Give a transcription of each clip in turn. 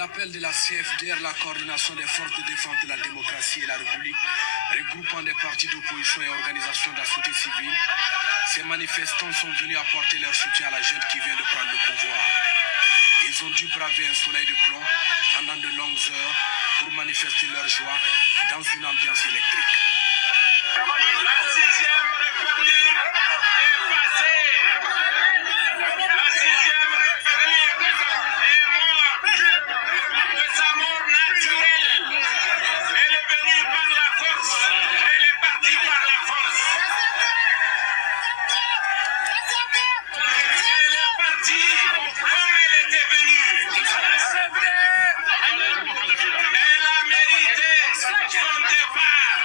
L'appel de la CFDR, la coordination des forces de défense de la démocratie et la République, regroupant des partis d'opposition et organisations de la société civile, ces manifestants sont venus apporter leur soutien à la jeune qui vient de prendre le pouvoir. Ils ont dû braver un soleil de plomb pendant de longues heures pour manifester leur joie dans une ambiance électrique. La sixième république est passée. La sixième république est morte de sa mort naturelle. Elle est venue par la force. Elle est partie par la force. Elle est partie comme elle était venue. Elle a mérité son départ.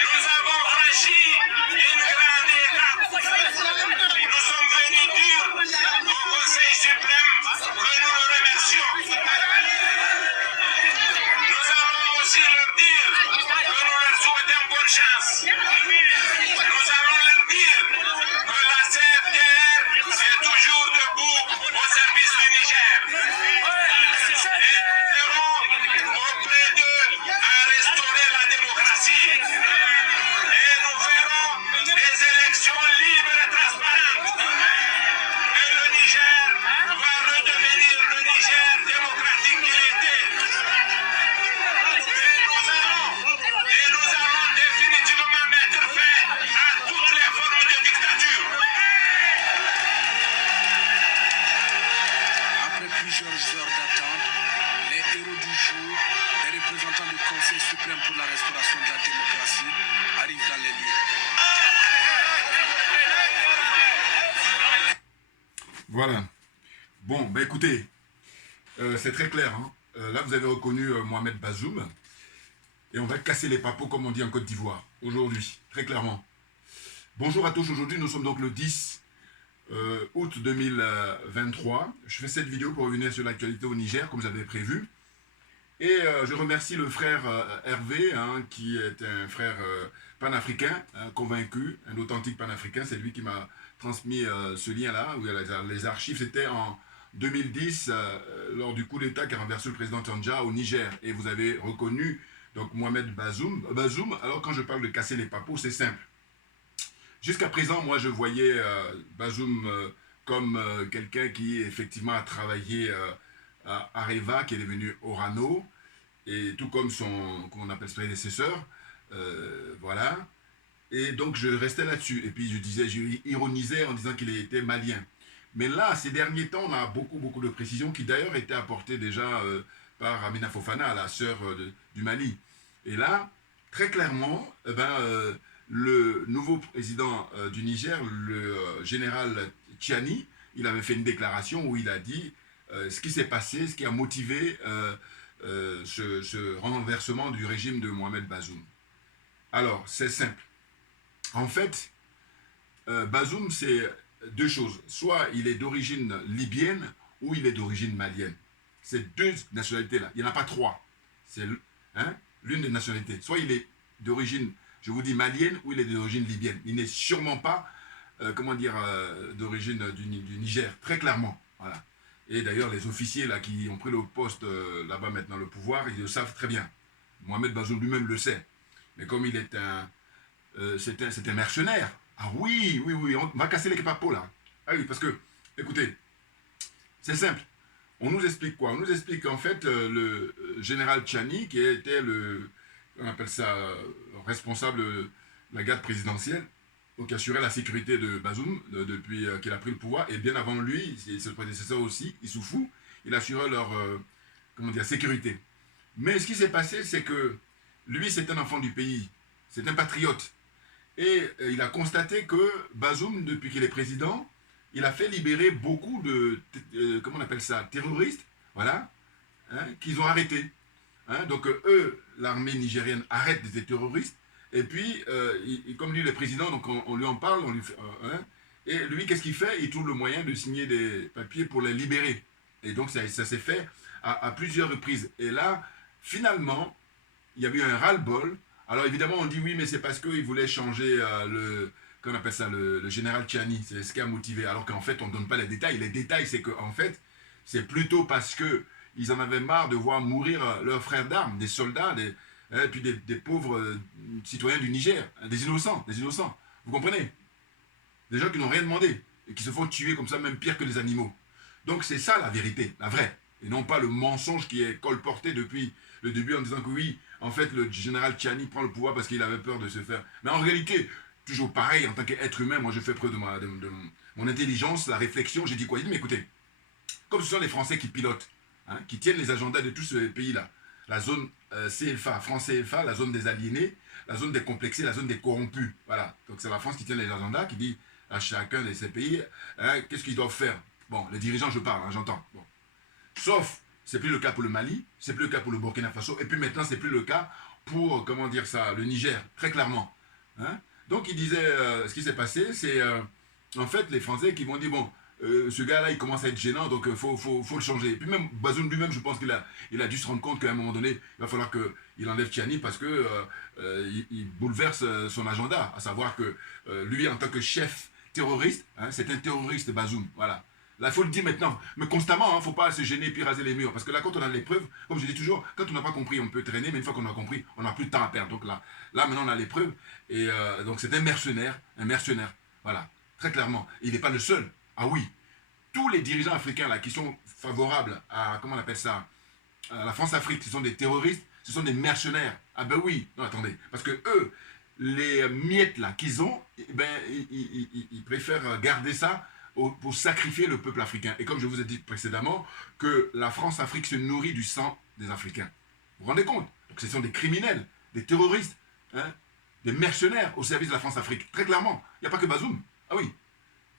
Nous avons franchi une grande étape. Nous sommes venus dire au Conseil suprême que nous le remercions. Nous allons aussi leur dire que nous leur souhaitons bonne chance. Nous allons leur dire que la CFDR est toujours debout au service du Niger. Et nous serons auprès d'eux à restaurer la démocratie. Et nous ferons des élections libres et transparentes. Et le Niger va redevenir le Niger démocratique qu'il était. Et nous allons définitivement mettre fin à toutes les formes de dictature. Après plusieurs heures d'attente, les héros du jour, les représentants du Conseil suprême pour la restauration de la démocratie, arrivent dans les lieux. Voilà. Bon, ben écoutez, c'est très clair. Hein. Là, vous avez reconnu Mohamed Bazoum. Et on va casser les papos, comme on dit en Côte d'Ivoire, aujourd'hui, très clairement. Bonjour à tous, aujourd'hui nous sommes donc le 10 août 2023. Je fais cette vidéo pour revenir sur l'actualité au Niger, comme j'avais prévu. Et je remercie le frère Hervé, hein, qui est un frère panafricain, convaincu, un authentique panafricain. C'est lui qui m'a transmis ce lien-là, où il y a les archives. C'était en 2010, lors du coup d'État qui a renversé le président Tandja au Niger. Et vous avez reconnu donc Mohamed Bazoum. Alors quand je parle de casser les papos, c'est simple. Jusqu'à présent, moi je voyais Bazoum comme quelqu'un qui effectivement a travaillé à Areva, qui est devenu Orano, et tout comme son, qu'on appelle son prédécesseur, voilà. Et donc je restais là-dessus, et puis je ironisais en disant qu'il était malien. Mais là, ces derniers temps, on a beaucoup de précisions qui d'ailleurs étaient apportées déjà par Amina Fofana, la sœur du Mali. Et là, très clairement, le nouveau président du Niger, le général Tchiani, il avait fait une déclaration où il a dit ce qui s'est passé, ce qui a motivé ce renversement du régime de Mohamed Bazoum. Alors, c'est simple. En fait, Bazoum, c'est deux choses. Soit il est d'origine libyenne ou il est d'origine malienne. Ces deux nationalités-là. Il n'y en a pas trois. C'est l'une des nationalités. Soit il est d'origine, je vous dis, malienne ou il est d'origine libyenne. Il n'est sûrement pas, d'origine du Niger, très clairement. Voilà. Et d'ailleurs, les officiers là, qui ont pris le poste là-bas maintenant, le pouvoir, ils le savent très bien. Mohamed Bazoum lui-même le sait. Mais comme il est c'est un mercenaire. Ah oui, on va casser les papos là. Ah oui, parce que, écoutez, c'est simple. On nous explique quoi? On nous explique qu'en fait, le général Tchiani, qui était on appelle ça, responsable de la garde présidentielle, donc qui assurait la sécurité de Bazoum depuis qu'il a pris le pouvoir, et bien avant lui, c'est le prédécesseur aussi, Issoufou, il assurait leur sécurité. Mais ce qui s'est passé, c'est que lui, c'est un enfant du pays, c'est un patriote. Et il a constaté que Bazoum, depuis qu'il est président, il a fait libérer beaucoup de, terroristes, voilà, hein, qu'ils ont arrêtés. Hein, donc eux, l'armée nigérienne arrête des terroristes, et puis, comme lui, le président, donc on lui en parle, on lui fait, et lui, qu'est-ce qu'il fait? Il trouve le moyen de signer des papiers pour les libérer. Et donc ça s'est fait à plusieurs reprises. Et là, finalement, il y a eu un ras-le-bol. Alors évidemment, on dit oui, mais c'est parce qu'il voulait changer le général Tchiani. C'est ce qui a motivé. Alors qu'en fait, on ne donne pas les détails. Les détails, c'est qu'en fait, c'est plutôt parce que ils en avaient marre de voir mourir leurs frères d'armes, des soldats, et puis des pauvres citoyens du Niger, des innocents, des innocents. Vous comprenez? Des gens qui n'ont rien demandé et qui se font tuer comme ça, même pire que les animaux. Donc c'est ça la vérité, la vraie, et non pas le mensonge qui est colporté depuis le début en disant que oui, en fait, le général Tchiani prend le pouvoir parce qu'il avait peur de se faire. Mais en réalité, toujours pareil, en tant qu'être humain, moi je fais preuve de mon intelligence, la réflexion, j'ai dit quoi? J'ai dit, mais écoutez, comme ce sont les Français qui pilotent, hein, qui tiennent les agendas de tous ces pays-là, la zone CFA, France CFA, la zone des aliénés, la zone des complexés, la zone des corrompus. Voilà, donc c'est la France qui tient les agendas, qui dit à chacun de ces pays, hein, qu'est-ce qu'ils doivent faire. Bon, les dirigeants, je parle, hein, j'entends. Bon. Sauf, c'est plus le cas pour le Mali, c'est plus le cas pour le Burkina Faso, et puis maintenant, c'est plus le cas pour, comment dire ça, le Niger, très clairement. Hein. Donc, il disait, ce qui s'est passé, c'est, en fait, les Français qui vont dire, bon, ce gars-là, il commence à être gênant, donc il faut le changer. Et puis même, Bazoum lui-même, je pense qu'il a dû se rendre compte qu'à un moment donné, il va falloir qu'il enlève Tchiani parce que il bouleverse son agenda, à savoir que lui, en tant que chef terroriste, hein, c'est un terroriste, Bazoum, voilà. Là, il faut le dire maintenant, mais constamment, il ne faut pas se gêner puis raser les murs. Parce que là, quand on a les preuves, comme je dis toujours, quand on n'a pas compris, on peut traîner, mais une fois qu'on a compris, on n'a plus de temps à perdre. Donc là maintenant, on a les preuves. Et donc, c'est un mercenaire, voilà, très clairement. Et il n'est pas le seul. Ah oui, tous les dirigeants africains là, qui sont favorables à, comment on appelle ça, à la France-Afrique, qui sont des terroristes, ce sont des mercenaires. Ah ben oui, non, attendez, parce que eux, les miettes là qu'ils ont, eh ben, ils préfèrent garder ça pour sacrifier le peuple africain. Et comme je vous ai dit précédemment, que la France-Afrique se nourrit du sang des Africains. Vous vous rendez compte? Donc ce sont des criminels, des terroristes, hein, des mercenaires au service de la France-Afrique. Très clairement. Il n'y a pas que Bazoum. Ah oui.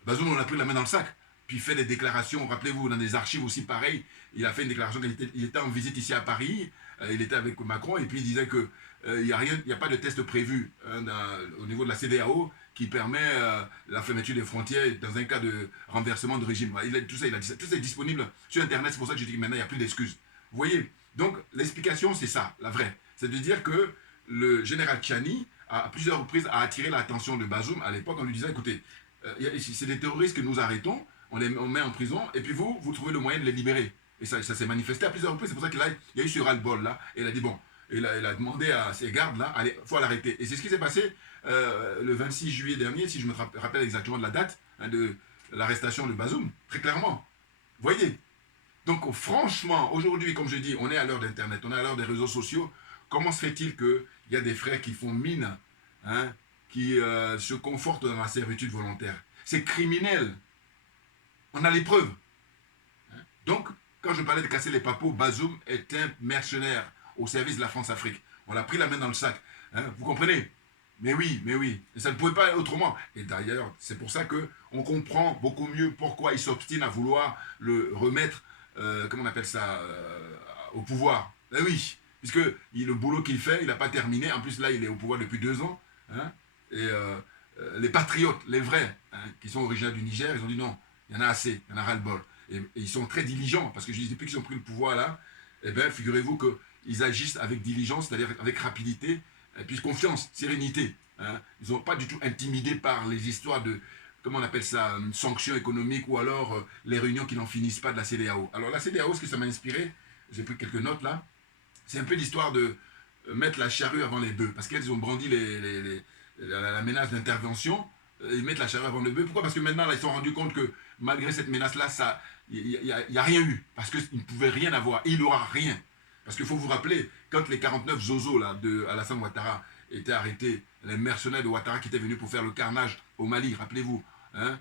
Bazoum, on a pris la main dans le sac. Puis il fait des déclarations, rappelez-vous, dans des archives aussi pareil. Il a fait une déclaration qu'il était en visite ici à Paris. Il était avec Macron et puis il disait que il n'y a pas de test prévu hein, au niveau de la CEDEAO qui permet la fermeture des frontières dans un cas de renversement de régime. Tout ça, il a dit ça. Tout ça est disponible sur Internet. C'est pour ça que je dis que maintenant, il n'y a plus d'excuses. Vous voyez? Donc, l'explication, c'est ça, la vraie. C'est de dire que le général Tchiani, à plusieurs reprises, a attiré l'attention de Bazoum à l'époque en lui disant, écoutez, c'est des terroristes que nous arrêtons, on met en prison, et puis vous trouvez le moyen de les libérer. Et ça s'est manifesté à plusieurs reprises. C'est pour ça qu'il y a eu ce ras-le-bol là, et il a dit, bon, il a demandé à ses gardes là, allez, il faut l'arrêter. Et c'est ce qui s'est passé le 26 juillet dernier, si je me rappelle exactement de la date hein, de l'arrestation de Bazoum, très clairement. Vous voyez? Donc franchement, aujourd'hui, comme je dis, on est à l'heure d'Internet, on est à l'heure des réseaux sociaux. Comment se fait-il qu'il y a des frères qui font mine, hein, qui se confortent dans la servitude volontaire? C'est criminel. On a les preuves. Hein? Donc, quand je parlais de casser les papos, Bazoum est un mercenaire au service de la France-Afrique. On l'a pris la main dans le sac. Hein? Vous comprenez? Mais oui. Et ça ne pouvait pas être autrement. Et d'ailleurs, c'est pour ça qu'on comprend beaucoup mieux pourquoi il s'obstine à vouloir le remettre, comment on appelle ça, au pouvoir. Ben oui, puisque le boulot qu'il fait, il n'a pas terminé. En plus, là, il est au pouvoir depuis 2 ans. Hein? Et les patriotes, les vrais, hein, qui sont originaires du Niger, ils ont dit non, il y en a assez, il y en a ras-le-bol. Et ils sont très diligents, parce que je dis, depuis qu'ils ont pris le pouvoir là, eh bien, figurez-vous qu'ils agissent avec diligence, c'est-à-dire avec rapidité, et puis confiance, sérénité. Hein. Ils ne sont pas du tout intimidés par les histoires de, comment on appelle ça, sanctions économiques, ou alors les réunions qui n'en finissent pas de la CEDEAO. Alors la CEDEAO, ce que ça m'a inspiré, j'ai pris quelques notes là, c'est un peu l'histoire de mettre la charrue avant les bœufs, parce qu'ils ont brandi la menace d'intervention, ils mettent la charrue avant le bœuf. Pourquoi? Parce que maintenant, là, ils se sont rendus compte que malgré cette menace-là, il n'y a rien eu. Parce qu'ils ne pouvaient rien avoir. Et il n'aura rien. Parce qu'il faut vous rappeler, quand les 49 zozos là, de Alassane Ouattara étaient arrêtés, les mercenaires de Ouattara qui étaient venus pour faire le carnage au Mali, rappelez-vous, hein,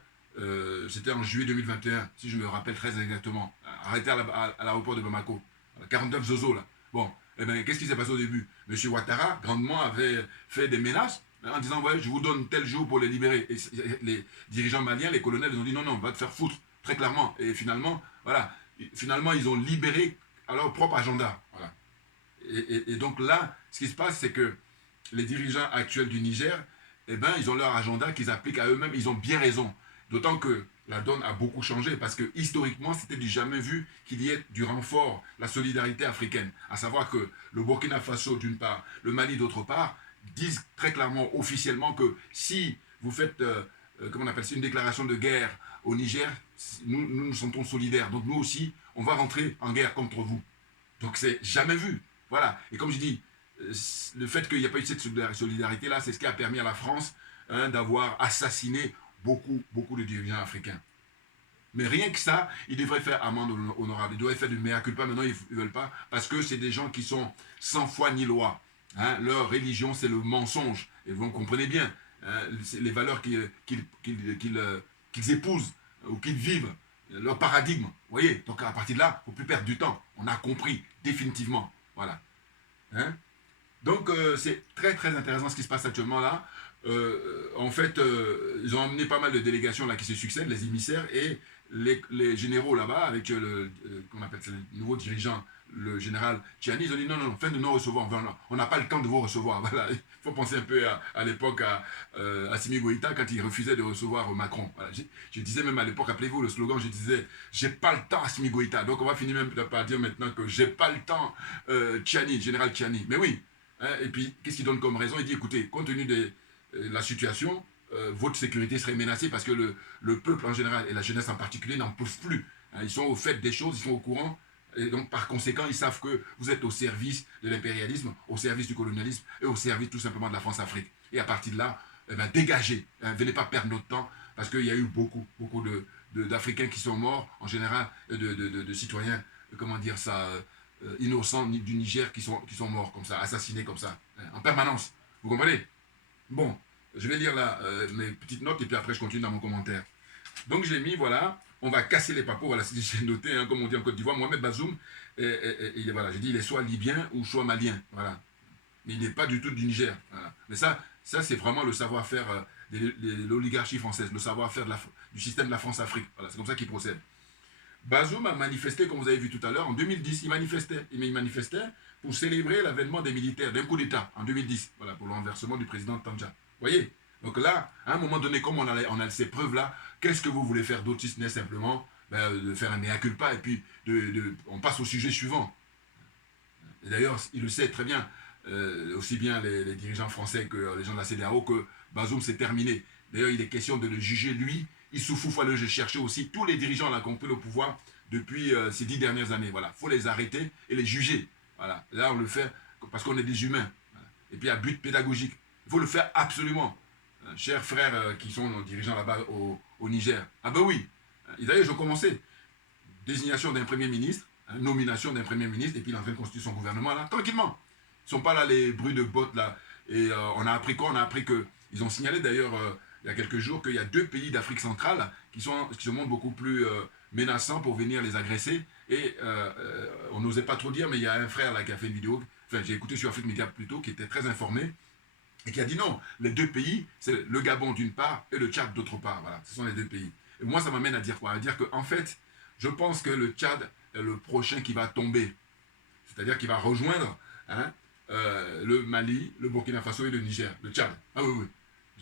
c'était en juillet 2021, si je me rappelle très exactement, arrêtés à l'aéroport de Bamako. 49 zozos là. Bon, eh bien, qu'est-ce qui s'est passé au début? Monsieur Ouattara, grandement, avait fait des menaces, en disant, ouais, je vous donne tel jour pour les libérer. Et les dirigeants maliens, les colonels, ils ont dit, non, va te faire foutre, très clairement. Et finalement, voilà, ils ont libéré à leur propre agenda. Voilà. Et donc là, ce qui se passe, c'est que les dirigeants actuels du Niger, eh ben, ils ont leur agenda qu'ils appliquent à eux-mêmes. Ils ont bien raison. D'autant que la donne a beaucoup changé, parce que historiquement, c'était du jamais vu qu'il y ait du renfort, la solidarité africaine. À savoir que le Burkina Faso, d'une part, le Mali, d'autre part, disent très clairement, officiellement, que si vous faites, comment on appelle ça, une déclaration de guerre au Niger, nous nous sentons solidaires. Donc nous aussi, on va rentrer en guerre contre vous. Donc c'est jamais vu. Voilà. Et comme je dis, le fait qu'il n'y a pas eu cette solidarité-là, c'est ce qui a permis à la France d'avoir assassiné beaucoup de dirigeants africains. Mais rien que ça, ils devraient faire amende honorable. Ils devraient faire du mea culpa. Maintenant, ils ne veulent pas parce que c'est des gens qui sont sans foi ni loi. Leur religion, c'est le mensonge. Et vous comprenez bien. Les valeurs qu'ils épousent ou qu'ils vivent, leur paradigme. Vous voyez. Donc à partir de là, il ne faut plus perdre du temps. On a compris définitivement. Voilà. Donc c'est très intéressant ce qui se passe actuellement là. En fait, ils ont emmené pas mal de délégations là qui se succèdent, les émissaires et les généraux là-bas, avec qu'on appelle ça, le nouveau dirigeant, le général Tchiani, ils ont dit non, fin de nous recevoir, on n'a pas le temps de vous recevoir. Voilà. Il faut penser un peu à l'époque à Assimi Goïta quand il refusait de recevoir Macron. Voilà. Je disais même à l'époque, rappelez-vous le slogan, je disais j'ai pas le temps Assimi Goïta. Donc on va finir même par dire maintenant que j'ai pas le temps Tchiani, général Tchiani. Mais oui. Et puis qu'est-ce qu'il donne comme raison? Il dit écoutez, compte tenu de la situation, votre sécurité serait menacée parce que le peuple en général et la jeunesse en particulier n'en peuvent plus. Ils sont au fait des choses, ils sont au courant. Et donc, par conséquent, ils savent que vous êtes au service de l'impérialisme, au service du colonialisme et au service tout simplement de la France-Afrique. Et à partir de là, dégagez. Venez pas perdre notre temps parce qu'il y a eu beaucoup d'Africains qui sont morts, en général, de citoyens, comment dire ça, innocents du Niger qui sont morts comme ça, assassinés comme ça, en permanence. Vous comprenez? Bon, je vais lire là mes petites notes et puis après je continue dans mon commentaire. Donc j'ai mis, voilà, on va casser les papos, voilà, j'ai noté, comme on dit en Côte d'Ivoire, Mohamed Bazoum, voilà, j'ai dit il est soit libyen ou soit malien, voilà. Mais il n'est pas du tout du Niger, voilà. Mais ça c'est vraiment le savoir-faire de l'oligarchie française, le savoir-faire du système de la France-Afrique, voilà, c'est comme ça qu'il procède. Bazoum a manifesté, comme vous avez vu tout à l'heure, en 2010, il manifestait pour célébrer l'avènement des militaires d'un coup d'État en 2010, voilà, pour le renversement du président Tandja. Vous voyez? Donc là, à un moment donné, comme on a ces preuves-là, qu'est-ce que vous voulez faire d'autre si ce n'est simplement de faire un mea culpa et puis on passe au sujet suivant. Et d'ailleurs, il le sait très bien, aussi bien les dirigeants français que les gens de la CEDEAO, que Bazoum c'est terminé. D'ailleurs, il est question de le juger lui. Issoufou, il faut aller chercher aussi tous les dirigeants là, qui ont pris le pouvoir depuis ces 10 dernières années. Voilà, il faut les arrêter et les juger. Voilà. Là, on le fait parce qu'on est des humains. Voilà. Et puis, à but pédagogique. Il faut le faire absolument. Chers frères qui sont nos dirigeants là-bas au Niger. Ah ben oui. Et d'ailleurs, je commençais. Désignation d'un premier ministre, nomination d'un premier ministre, et puis il est en train de constituer son gouvernement là, tranquillement. Ils ne sont pas là les bruits de bottes là. Et on a appris quoi? On a appris qu'ils ont signalé d'ailleurs il y a quelques jours qu'il y a 2 pays d'Afrique centrale qui se montrent beaucoup plus menaçants pour venir les agresser. Et on n'osait pas trop dire, mais il y a un frère là qui a fait une vidéo, enfin j'ai écouté sur Afrique Média plutôt, qui était très informé, et qui a dit non, les 2 pays, c'est le Gabon d'une part et le Tchad d'autre part. Voilà, ce sont les 2 pays. Et moi, ça m'amène à dire quoi? À dire qu'en fait, je pense que le Tchad est le prochain qui va tomber. C'est-à-dire qu'il va rejoindre le Mali, le Burkina Faso et le Niger, le Tchad. Ah oui,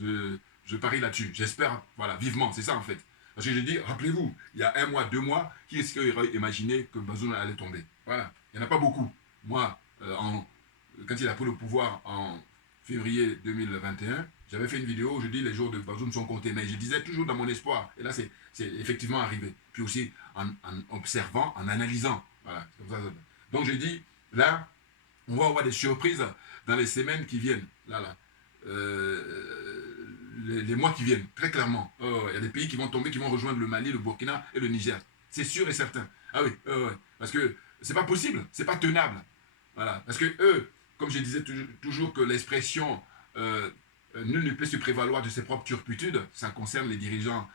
je parie là-dessus. J'espère, voilà, vivement, c'est ça en fait. Parce que j'ai dit, rappelez-vous, il y a 1 mois, 2 mois, qui est-ce qui aurait imaginé que Bazoum allait tomber? Voilà, il n'y en a pas beaucoup. Moi, quand il a pris le pouvoir en février 2021, j'avais fait une vidéo où je dis les jours de Bazoum sont comptés, mais je disais toujours dans mon espoir, et là c'est effectivement arrivé. Puis aussi en observant, en analysant. Voilà, comme ça. Donc j'ai dit, là, on va avoir des surprises dans les semaines qui viennent. Les mois qui viennent, très clairement. Il y a des pays qui vont tomber, qui vont rejoindre le Mali, le Burkina et le Niger. C'est sûr et certain. Ah oui, parce que c'est pas possible, c'est pas tenable. Voilà, parce que eux, comme je disais toujours que l'expression nul ne peut se prévaloir de ses propres turpitudes, ça concerne les dirigeants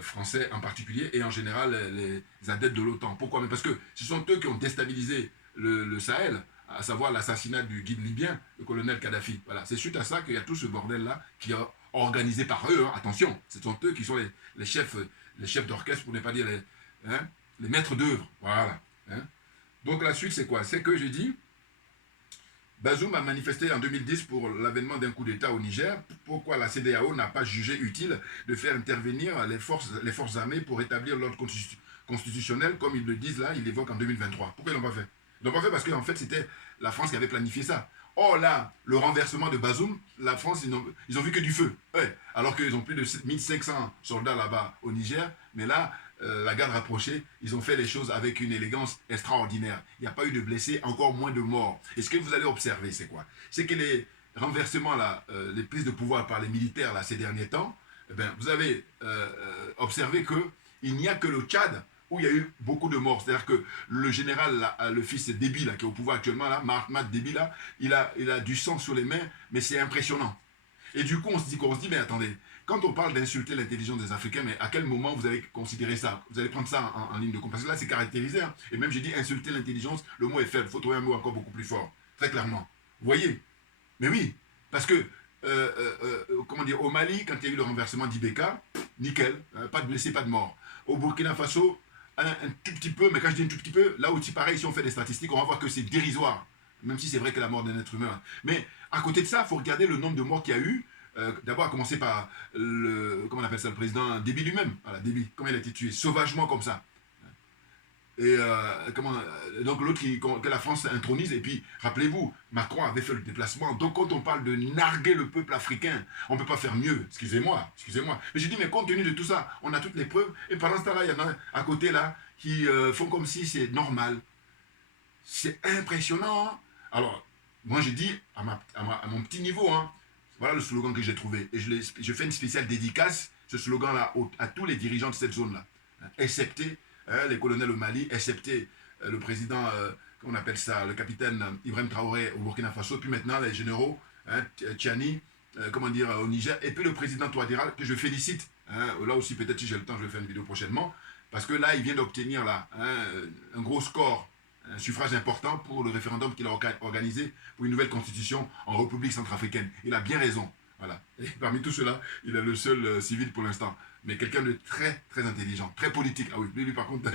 français en particulier et en général les adeptes de l'OTAN. Pourquoi? Mais parce que ce sont eux qui ont déstabilisé le Sahel, à savoir l'assassinat du guide libyen, le colonel Kadhafi. Voilà, c'est suite à ça qu'il y a tout ce bordel-là qui est organisé par eux. Attention, ce sont eux qui sont les chefs d'orchestre, pour ne pas dire les maîtres d'œuvre. Voilà. Donc la suite, c'est quoi? C'est que j'ai dit, Bazoum a manifesté en 2010 pour l'avènement d'un coup d'État au Niger. Pourquoi la CEDEAO n'a pas jugé utile de faire intervenir les forces armées pour établir l'ordre constitutionnel, comme ils le disent là, ils l'évoquent en 2023? Pourquoi ils ne l'ont pas fait? Ils l'ont pas fait parce qu'en fait, c'était la France qui avait planifié ça. Or là, le renversement de Bazoum, la France, ils ont vu que du feu. Ouais. Alors qu'ils ont plus de 1500 soldats là-bas au Niger. Mais là, la garde rapprochée, ils ont fait les choses avec une élégance extraordinaire. Il n'y a pas eu de blessés, encore moins de morts. Et ce que vous allez observer, c'est quoi? C'est que les renversements, là, les prises de pouvoir par les militaires là, ces derniers temps, eh bien, vous avez observé qu'il n'y a que le Tchad où il y a eu beaucoup de morts. C'est-à-dire que le général, là, le fils Déby, là, qui est au pouvoir actuellement, là, Mahamat Déby, là, il a du sang sur les mains, mais c'est impressionnant. Et du coup, on se dit, mais attendez, quand on parle d'insulter l'intelligence des Africains, mais à quel moment vous allez considérer ça? Vous allez prendre ça en ligne de compte? Parce que là, c'est caractérisé. Hein. Et même, j'ai dit insulter l'intelligence, le mot est faible. Il faut trouver un mot encore beaucoup plus fort. Très clairement. Vous voyez? Mais oui, parce que, comment dire, au Mali, quand il y a eu le renversement d'Ibeka, nickel, pas de blessés, pas de morts. Au Burkina Faso, un tout petit peu, mais quand je dis un tout petit peu, là aussi pareil, si on fait des statistiques, on va voir que c'est dérisoire, même si c'est vrai que la mort d'un être humain. Mais à côté de ça, il faut regarder le nombre de morts qu'il y a eu. D'abord à commencer par comment on appelle ça, le président Déby lui-même. Voilà, Déby, comment il a été tué, sauvagement comme ça. Et donc l'autre que la France intronise, et puis rappelez-vous, Macron avait fait le déplacement. Donc quand on parle de narguer le peuple africain, on ne peut pas faire mieux, excusez-moi. Mais je dis, mais compte tenu de tout ça, on a toutes les preuves, et pendant ce temps-là, il y en a à côté là, qui font comme si c'est normal. C'est impressionnant. Hein. Alors, moi je dis, à mon petit niveau, hein, voilà le slogan que j'ai trouvé, et je fais une spéciale dédicace, ce slogan-là, à tous les dirigeants de cette zone-là, hein, excepté les colonels au Mali, excepté le président, comment on appelle ça, le capitaine Ibrahim Traoré au Burkina Faso, puis maintenant les généraux, hein, Tchani, comment dire, au Niger, et puis le président Touadéra, que je félicite, hein, là aussi peut-être si j'ai le temps, je vais faire une vidéo prochainement, parce que là, il vient d'obtenir là, hein, un gros score, un suffrage important pour le référendum qu'il a organisé pour une nouvelle constitution en République centrafricaine. Il a bien raison. Voilà. Et parmi tout cela, il est le seul civil pour l'instant. Mais quelqu'un de très, très intelligent, très politique. Ah oui, lui par contre,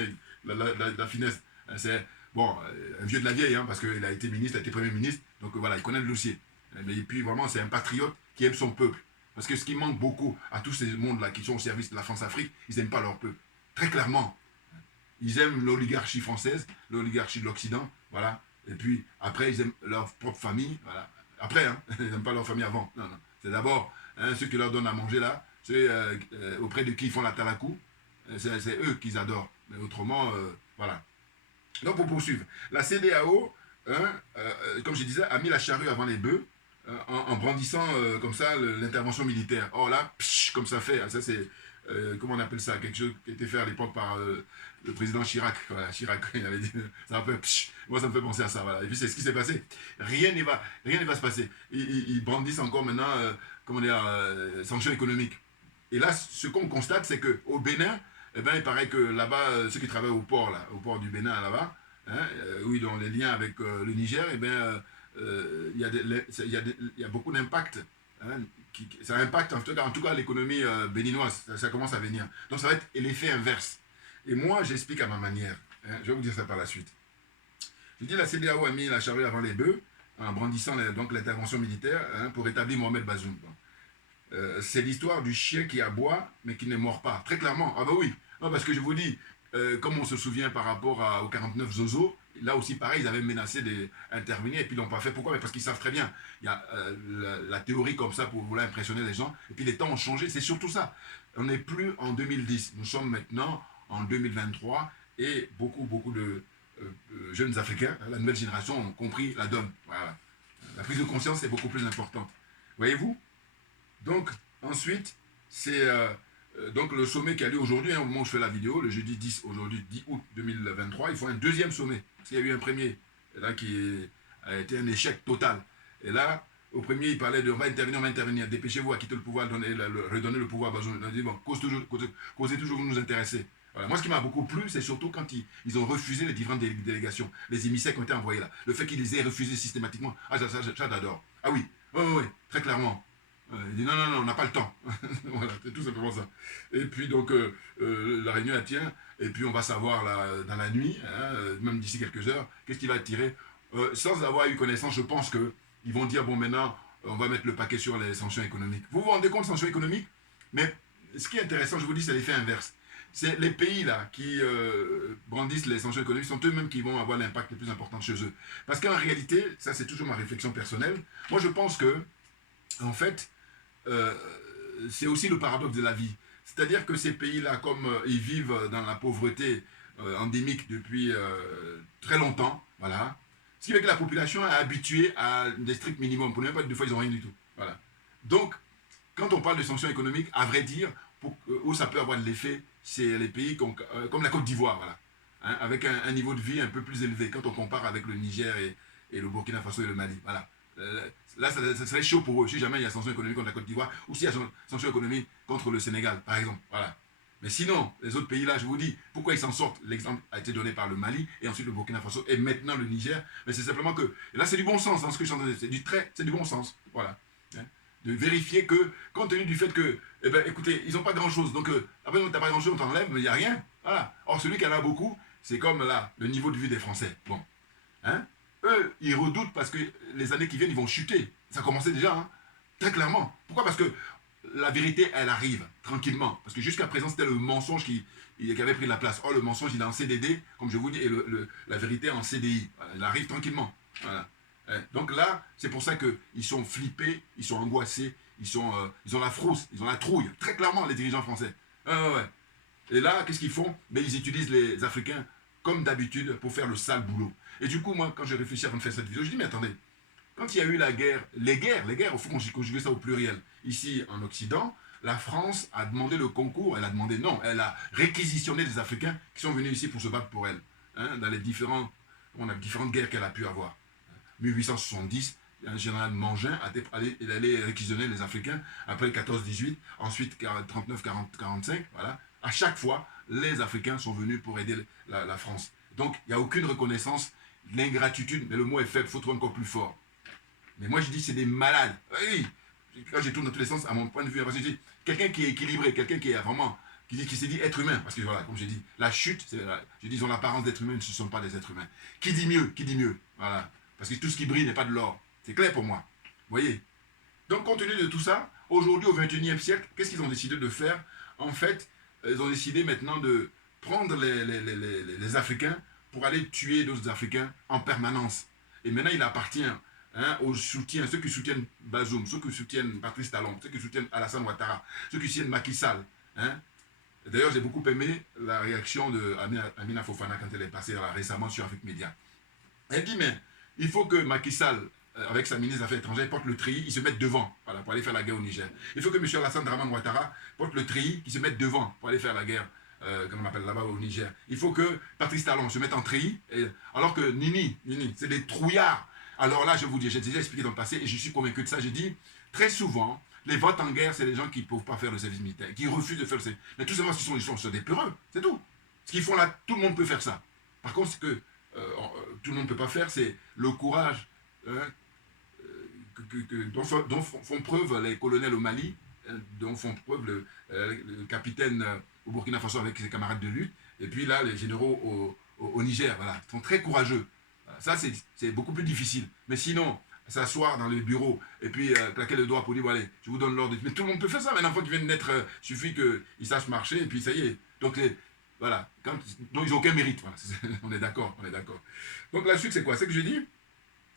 la finesse, c'est, bon, un vieux de la vieille, hein, parce qu'il a été ministre, il a été Premier ministre, donc voilà, il connaît le dossier. Mais et puis vraiment, c'est un patriote qui aime son peuple. Parce que ce qui manque beaucoup à tous ces mondes-là qui sont au service de la France-Afrique, ils n'aiment pas leur peuple. Très clairement. Ils aiment l'oligarchie française, l'oligarchie de l'Occident, voilà. Et puis, après, ils aiment leur propre famille, voilà. Après, hein, ils n'aiment pas leur famille avant. Non, non. C'est d'abord hein, ceux qui leur donnent à manger là, ceux auprès de qui ils font la talakou, c'est eux qu'ils adorent. Mais autrement, voilà. Donc, pour poursuivre, la CEDEAO, hein, comme je disais, a mis la charrue avant les bœufs, en brandissant comme ça l'intervention militaire. Or là, psh, comme ça fait, ça c'est, comment on appelle ça, quelque chose qui a été fait à l'époque par le président Chirac. Voilà, Chirac, il avait dit, ça fait psh, moi ça me fait penser à ça. Voilà. Et puis c'est ce qui s'est passé. Rien ne va se passer. Ils brandissent encore maintenant, comment dire, sanctions économiques. Et là, ce qu'on constate, c'est qu'au Bénin, eh ben, il paraît que là-bas, ceux qui travaillent au port du Bénin là-bas, hein, où ils ont les liens avec le Niger, eh bien, il y a beaucoup d'impact. Hein, ça impacte en tout cas l'économie béninoise. Ça commence à venir. Donc ça va être l'effet inverse. Et moi, j'explique à ma manière. Hein, je vais vous dire ça par la suite. Je dis la CEDEAO a mis la charrue avant les bœufs en brandissant donc l'intervention militaire hein, pour rétablir Mohamed Bazoum. C'est l'histoire du chien qui aboie mais qui ne mord pas. Très clairement. Ah bah oui. Non, parce que je vous dis, comme on se souvient par rapport au 49 Zozo, là aussi pareil, ils avaient menacé d'intervenir et puis ils l'ont pas fait. Pourquoi? Parce qu'ils savent très bien. Il y a la théorie comme ça pour vouloir impressionner les gens. Et puis les temps ont changé, c'est surtout ça. On n'est plus en 2010. Nous sommes maintenant en 2023 et beaucoup de jeunes Africains, la nouvelle génération, ont compris la donne. Voilà. La prise de conscience est beaucoup plus importante. Voyez-vous? Donc, ensuite, c'est donc le sommet qui a lieu aujourd'hui, hein, au moment où je fais la vidéo, le jeudi 10, aujourd'hui 10 août 2023, il faut un deuxième sommet. Parce qu'il y a eu un premier, là, qui a été un échec total. Et là, au premier, il parlait de on va intervenir, dépêchez-vous à quitter le pouvoir, redonner le pouvoir à Bazoum. Il a dit, bon, causez toujours, vous nous intéressez. Voilà. Moi, ce qui m'a beaucoup plu, c'est surtout quand ils ont refusé les différentes délégations, les émissaires qui ont été envoyés là. Le fait qu'ils les aient refusés systématiquement, ah, ça j'adore. Ah oui, oui, très clairement. Il dit non, on n'a pas le temps. Voilà, c'est tout simplement ça. Et puis donc, la réunion elle tient, et puis on va savoir là, dans la nuit, hein, même d'ici quelques heures, qu'est-ce qui va tirer. Sans avoir eu connaissance, je pense qu'ils vont dire, bon maintenant, on va mettre le paquet sur les sanctions économiques. Vous vous rendez compte, sanctions économiques? Mais ce qui est intéressant, je vous dis, c'est l'effet inverse. c'est les pays là qui brandissent les sanctions économiques sont eux-mêmes qui vont avoir l'impact le plus important chez eux. Parce qu'en réalité, ça c'est toujours ma réflexion personnelle, moi je pense que, en fait, euh, c'est aussi le paradoxe de la vie. C'est-à-dire que ces pays-là, comme ils vivent dans la pauvreté endémique depuis très longtemps, voilà, ce qui fait que la population est habituée à des stricts minimums. Pour ne même pas dire deux fois, ils n'ont rien du tout. Voilà. Donc, quand on parle de sanctions économiques, à vrai dire, où ça peut avoir de l'effet, c'est les pays comme la Côte d'Ivoire, voilà, hein, avec un niveau de vie un peu plus élevé quand on compare avec le Niger et le Burkina Faso et le Mali. Voilà. Là, ça serait chaud pour eux si jamais il y a sanctions économiques contre la Côte d'Ivoire ou s'il y a sanctions économiques contre le Sénégal, par exemple. Voilà. Mais sinon, les autres pays là, je vous dis, pourquoi ils s'en sortent? L'exemple a été donné par le Mali et ensuite le Burkina Faso et maintenant le Niger. Mais c'est simplement que, et là c'est du bon sens, hein, ce que je suis en train de dire, c'est du bon sens. Voilà. Hein, de vérifier que, compte tenu du fait que, eh ben, écoutez, ils n'ont pas grand-chose. Donc, après, tu n'as pas grand-chose, on t'enlève, mais il n'y a rien. Voilà. Or, celui qui en a beaucoup, c'est comme là, le niveau de vie des Français. Bon. Hein? Eux, ils redoutent parce que les années qui viennent, ils vont chuter. Ça a commencé déjà, hein, très clairement. Pourquoi? Parce que la vérité, elle arrive tranquillement. Parce que jusqu'à présent, c'était le mensonge qui avait pris la place. Or, le mensonge, il est en CDD, comme je vous dis, et la vérité en CDI. Voilà, elle arrive tranquillement. Voilà. Donc là, c'est pour ça qu'ils sont flippés, ils sont angoissés, ils ont la frousse, ils ont la trouille. Très clairement, les dirigeants français. Ouais. Et là, qu'est-ce qu'ils font? Mais ils utilisent les Africains, comme d'habitude, pour faire le sale boulot. Et du coup, moi, quand j'ai réfléchi avant de faire cette vidéo, je dis, mais attendez, quand il y a eu la guerre, les guerres, au fond, j'ai conjugué ça au pluriel. Ici, en Occident, la France a demandé le concours, elle a réquisitionné des Africains qui sont venus ici pour se battre pour elle, hein, dans les différentes guerres qu'elle a pu avoir. 1870, un général Mangin il allait réquisitionner les Africains après 14-18, ensuite 39-45, voilà. À chaque fois, les Africains sont venus pour aider la France. Donc, il n'y a aucune reconnaissance, l'ingratitude, mais le mot est faible, il faut trouver encore plus fort. Mais moi, je dis c'est des malades. Oui, quand je tourne dans tous les sens, à mon point de vue, parce que je dis, quelqu'un qui est équilibré, quelqu'un qui est vraiment, qui s'est dit être humain, parce que voilà, comme j'ai dit, la chute, je dis, ils ont l'apparence d'être humains, ce ne sont pas des êtres humains. Qui dit mieux, voilà. Parce que tout ce qui brille n'est pas de l'or. C'est clair pour moi. Vous voyez? Donc, compte tenu de tout ça, aujourd'hui, au XXIe siècle, qu'est-ce qu'ils ont décidé de faire? En fait, ils ont décidé maintenant de prendre les Africains pour aller tuer d'autres Africains en permanence. Et maintenant, il appartient aux soutiens, ceux qui soutiennent Bazoum, ceux qui soutiennent Patrice Talon, ceux qui soutiennent Alassane Ouattara, ceux qui soutiennent Macky Sall. Hein? D'ailleurs, j'ai beaucoup aimé la réaction d'Amina Fofana quand elle est passée récemment sur Afrique Média. Elle dit, mais il faut que Macky Sall, avec sa ministre des Affaires étrangères, porte le treillis, il se mette devant, voilà, pour aller faire la guerre au Niger. Il faut que M. Alassane Draman Ouattara porte le treillis, il se mette devant pour aller faire la guerre, comme on appelle là-bas au Niger. Il faut que Patrice Talon se mette en treillis, alors que Nini, c'est des trouillards. Alors là, je vous dis, j'ai déjà expliqué dans le passé, et je suis convaincu de ça, j'ai dit, très souvent, les votes en guerre, c'est les gens qui ne peuvent pas faire le service militaire, qui refusent de faire le service. Mais tout simplement, ils sont des peureux, c'est tout. Ce qu'ils font là, tout le monde peut faire ça. Par contre, ce que tout le monde ne peut pas faire, c'est le courage dont font preuve les colonels au Mali, dont font preuve le capitaine au Burkina Faso avec ses camarades de lutte, et puis là, les généraux au Niger, voilà, ils sont très courageux. Ça, c'est beaucoup plus difficile. Mais sinon, s'asseoir dans le bureau et puis claquer le doigt pour dire, bon, allez, je vous donne l'ordre. Mais tout le monde peut faire ça. Un enfant qui vient de naître, suffit qu'il sache marcher et puis ça y est. Donc, voilà. Donc, ils n'ont aucun mérite. Voilà. On est d'accord. Donc, la suite, c'est quoi? C'est que je dis,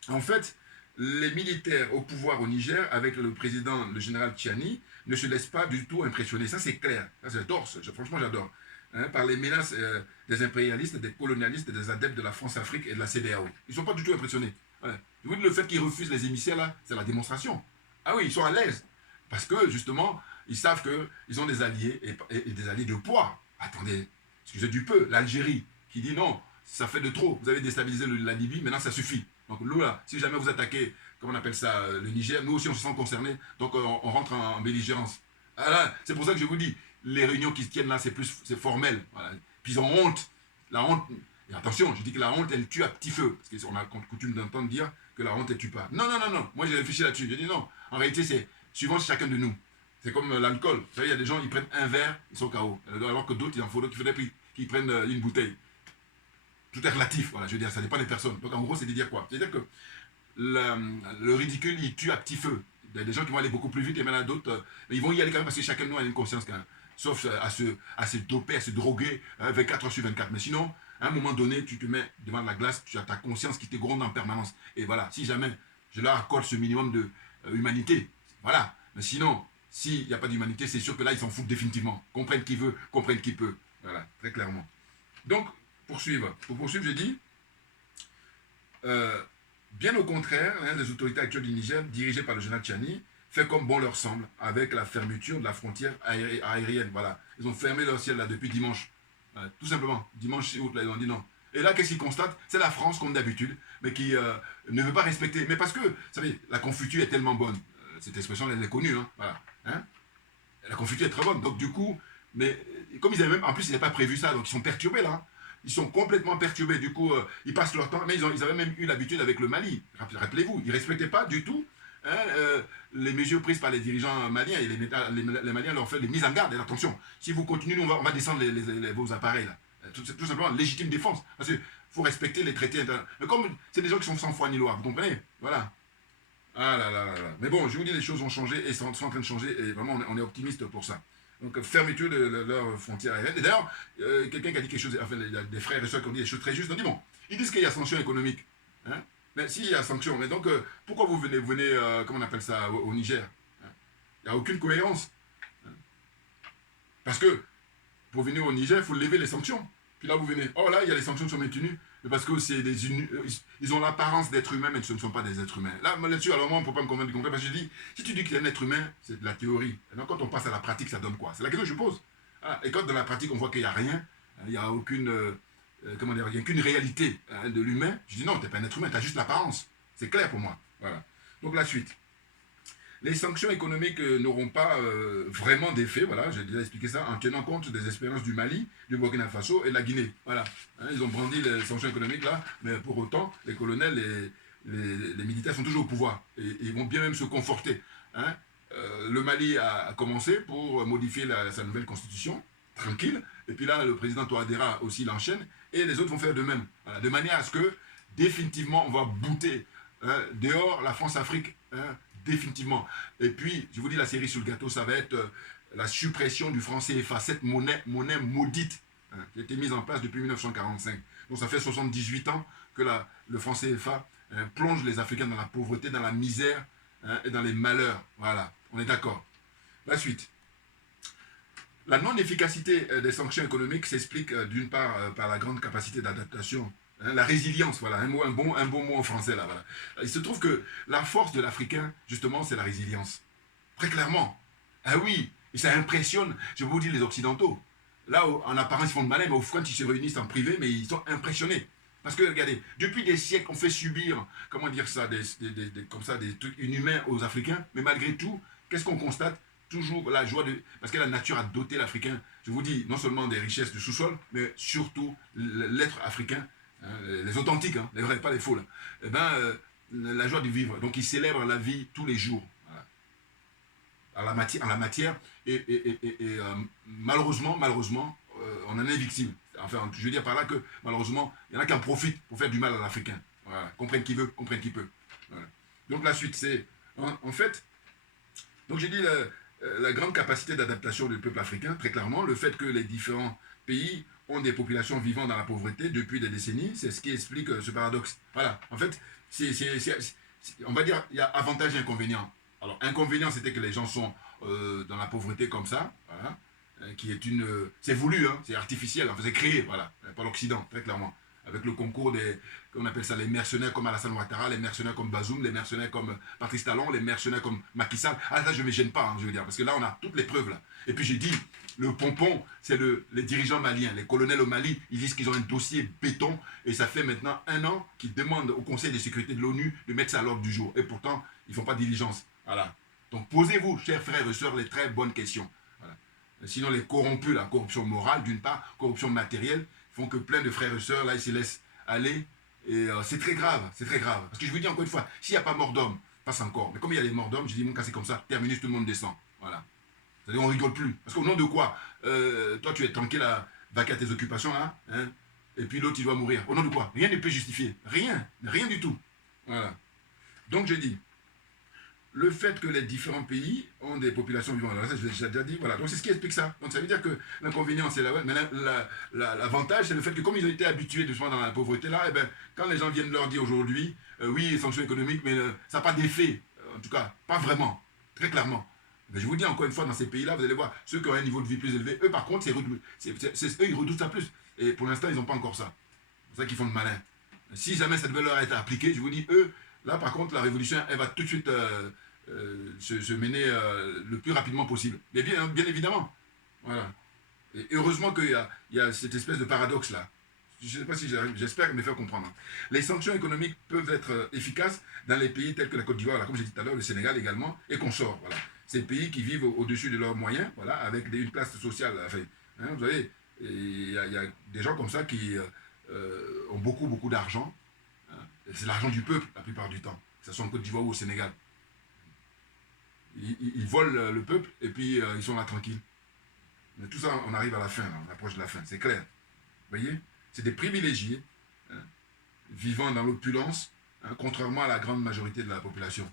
en fait, les militaires au pouvoir au Niger, avec le président, le général Tchiani, ne se laissent pas du tout impressionner. Ça, c'est clair. Ça, j'adore. Franchement, j'adore. Hein, par les menaces des impérialistes, des colonialistes, des adeptes de la France-Afrique et de la CEDEAO. Ils ne sont pas du tout impressionnés. Ouais. Je vous dis, le fait qu'ils refusent les émissaires, là, c'est la démonstration. Ah oui, ils sont à l'aise. Parce que, justement, ils savent qu'ils ont des alliés et des alliés de poids. Attendez, excusez du peu, l'Algérie, qui dit non, ça fait de trop. Vous avez déstabilisé la Libye, maintenant ça suffit. Donc nous, là, si jamais vous attaquez, comment on appelle ça, le Niger, nous aussi on se sent concernés, donc on rentre en belligérance. Ah, c'est pour ça que je vous dis, les réunions qui se tiennent là, c'est formel. Voilà. Puis ils ont honte. La honte, et attention, je dis que la honte, elle tue à petit feu. Parce qu'on a coutume d'entendre dire que la honte, elle tue pas. Non. Moi, j'ai réfléchi là-dessus. J'ai dit non. En réalité, c'est suivant chacun de nous. C'est comme l'alcool. Vous savez, il y a des gens, ils prennent un verre, ils sont KO. Alors que d'autres, il en faut d'autres qui prennent une bouteille. Tout est relatif. Voilà, je veux dire, ça dépend des personnes. Donc, en gros, c'est de dire quoi? C'est-à-dire que le ridicule, il tue à petit feu. Il y a des gens qui vont aller beaucoup plus vite et maintenant d'autres, ils vont y aller quand même parce que chacun de nous a une conscience quand même. sauf à se doper, à se droguer 24 heures sur 24. Mais sinon, à un moment donné, tu te mets devant la glace, tu as ta conscience qui te gronde en permanence. Et voilà, si jamais je leur accorde ce minimum de humanité, voilà. Mais sinon, s'il n'y a pas d'humanité, c'est sûr que là, ils s'en foutent définitivement. Comprennent qui veut, comprennent qui peut. Voilà, très clairement. Donc, pour poursuivre, je dis, bien au contraire, les autorités actuelles du Niger, dirigées par le général Tchani, fait comme bon leur semble, avec la fermeture de la frontière aérienne. Voilà. Ils ont fermé leur ciel là depuis dimanche. Tout simplement. Dimanche 6 août, là, ils ont dit non. Et là, qu'est-ce qu'ils constatent? C'est la France, comme d'habitude, mais qui ne veut pas respecter. Mais parce que, vous savez, la confiture est tellement bonne. Cette expression, elle est connue. Hein, voilà. Hein, la confiture est très bonne. Donc, du coup, mais comme ils avaient même, en plus, ils n'avaient pas prévu ça, donc ils sont perturbés là. Ils sont complètement perturbés. Du coup, ils passent leur temps. Mais ils avaient même eu l'habitude avec le Mali. Rappelez-vous, ils ne respectaient pas du tout les mesures prises par les dirigeants maliens. Et les Maliens leur ont fait des mises en garde. Et attention, si vous continuez, on va descendre vos appareils là. Tout simplement légitime défense. Parce qu'il faut respecter les traités internationaux. Mais comme c'est des gens qui sont sans foi ni loi, vous comprenez? Voilà. Ah là là là là. Mais bon, je vous dis, les choses ont changé et sont en train de changer. Et vraiment, on est optimiste pour ça. Donc, fermeture de leurs frontières aériennes. Et d'ailleurs, quelqu'un qui a dit quelque chose, enfin, il y a des frères et sœurs qui ont dit des choses très justes. On dit, bon, ils disent qu'il y a sanctions économiques. Hein? Mais s'il y a sanctions, mais donc, pourquoi vous venez comment on appelle ça, au Niger? Hein? Il n'y a aucune cohérence. Hein? Parce que, pour venir au Niger, il faut lever les sanctions. Puis là, vous venez, oh là, il y a les sanctions qui sont maintenues. Mais parce que c'est ils ont l'apparence d'êtres humains, mais ce ne sont pas des êtres humains. Là-dessus, alors moi, on ne peut pas me convaincre du contraire, parce que je dis, si tu dis qu'il y a un être humain, c'est de la théorie. Et donc, quand on passe à la pratique, ça donne quoi? C'est la question que je pose. Ah, et quand dans la pratique, on voit qu'il n'y a rien, il n'y a aucune, comment dire, il n'y a qu'une réalité de l'humain, je dis non, tu n'es pas un être humain, tu as juste l'apparence. C'est clair pour moi. Voilà. Donc, la suite. Les sanctions économiques n'auront pas vraiment d'effet, voilà, j'ai déjà expliqué ça, en tenant compte des expériences du Mali, du Burkina Faso et de la Guinée. Voilà. Hein, ils ont brandi les sanctions économiques là, mais pour autant, les colonels et les militaires sont toujours au pouvoir. Et ils vont bien même se conforter. Hein. Le Mali a commencé pour modifier sa nouvelle constitution, tranquille, et puis là, le président Touadéra aussi l'enchaîne, et les autres vont faire de même. Voilà, de manière à ce que, définitivement, on va bouter dehors la France-Afrique, hein, définitivement. Et puis, je vous dis, la série sur le gâteau, ça va être la suppression du franc CFA, cette monnaie maudite, hein, qui a été mise en place depuis 1945. Donc, ça fait 78 ans que le franc CFA plonge les Africains dans la pauvreté, dans la misère hein, et dans les malheurs. Voilà, on est d'accord. La suite. La non-efficacité des sanctions économiques s'explique d'une part par la grande capacité d'adaptation. La résilience, voilà, un bon mot en français là, voilà. Il se trouve que la force de l'Africain, justement, c'est la résilience. Très clairement. Ah oui, et ça impressionne, je vous dis, les Occidentaux. Là, en apparence, ils font le malin, mais au fond, ils se réunissent en privé, mais ils sont impressionnés. Parce que, regardez, depuis des siècles, on fait subir, comment dire ça, comme ça, des trucs inhumains aux Africains, mais malgré tout, qu'est-ce qu'on constate? Toujours la joie de... Parce que la nature a doté l'Africain, je vous dis, non seulement des richesses du sous-sol, mais surtout l'être africain, hein, les authentiques, hein, les vrais, pas les faux, là. Eh ben, la joie de vivre. Donc, ils célèbrent la vie tous les jours. Voilà. En la matière. Et malheureusement, on en est victime. Enfin, je veux dire par là que, malheureusement, il y en a qui en profitent pour faire du mal à l'Africain. Voilà. Comprenne qui veut, comprenne qui peut. Voilà. Donc, la suite, c'est... En fait... Donc, j'ai dit... la grande capacité d'adaptation du peuple africain, très clairement, le fait que les différents pays ont des populations vivant dans la pauvreté depuis des décennies, c'est ce qui explique ce paradoxe. Voilà, en fait, on va dire, il y a avantages et inconvénients. Alors, inconvénient, c'était que les gens sont dans la pauvreté comme ça, voilà, qui est une... c'est voulu, hein, c'est artificiel, enfin, c'est créé, voilà, par l'Occident, très clairement. Avec le concours des, on appelle ça les mercenaires comme Alassane Ouattara, les mercenaires comme Bazoum, les mercenaires comme Patrice Talon, les mercenaires comme Macky Sall. Ah, ça, je ne me gêne pas, hein, je veux dire, parce que là, on a toutes les preuves, là. Et puis, j'ai dit, le pompon, c'est les dirigeants maliens, les colonels au Mali, ils disent qu'ils ont un dossier béton, et ça fait maintenant 1 an qu'ils demandent au Conseil de sécurité de l'ONU de mettre ça à l'ordre du jour. Et pourtant, ils ne font pas diligence. Voilà. Donc, posez-vous, chers frères et sœurs, les très bonnes questions. Voilà. Sinon, les corrompus, la corruption morale, d'une part, corruption matérielle, font que plein de frères et sœurs, là, ils se laissent aller. Et c'est très grave, c'est très grave. Parce que je vous dis encore une fois, s'il n'y a pas mort d'homme, passe encore. Mais comme il y a des morts d'homme, je dis, mon cas, c'est comme ça, terminus, tout le monde descend. Voilà. C'est-à-dire, on ne rigole plus. Parce qu'au nom de quoi toi, tu es tranquille à vaquer à tes occupations, là, hein, et puis l'autre, il doit mourir. Au nom de quoi? Rien ne peut justifier. Rien. Rien du tout. Voilà. Donc, je dis, le fait que les différents pays ont des populations vivant dans la, ça je l'ai déjà dit, voilà. Donc c'est ce qui explique ça. Donc ça veut dire que l'inconvénient c'est là, mais l'avantage c'est le fait que comme ils ont été habitués doucement dans la pauvreté là, eh ben, quand les gens viennent leur dire aujourd'hui, oui, sanctions économiques, mais ça n'a pas d'effet, en tout cas, pas vraiment, très clairement. Mais je vous dis encore une fois, dans ces pays-là, vous allez voir, ceux qui ont un niveau de vie plus élevé, eux par contre, eux, ils redoutent ça plus. Et pour l'instant, ils n'ont pas encore ça. C'est ça qu'ils font le malin. Si jamais ça devait leur être appliqué, je vous dis, eux, là par contre, la révolution, elle va tout de suite se mener le plus rapidement possible. Mais bien évidemment. Voilà. Et heureusement qu'il y a cette espèce de paradoxe là. Je ne sais pas si j'espère me faire comprendre. Les sanctions économiques peuvent être efficaces dans les pays tels que la Côte d'Ivoire, comme j'ai dit tout à l'heure, le Sénégal également, et consorts. Voilà. Ces pays qui vivent au-dessus de leurs moyens, voilà, avec une classe sociale. Enfin, hein, vous savez, il y a des gens comme ça qui ont beaucoup d'argent. Hein. C'est l'argent du peuple la plupart du temps, que ce soit en Côte d'Ivoire ou au Sénégal. Ils volent le peuple et puis ils sont là tranquilles. Mais tout ça, on arrive à la fin, là, on approche de la fin, c'est clair. Vous voyez, c'est des privilégiés hein, vivant dans l'opulence, hein, contrairement à la grande majorité de la population.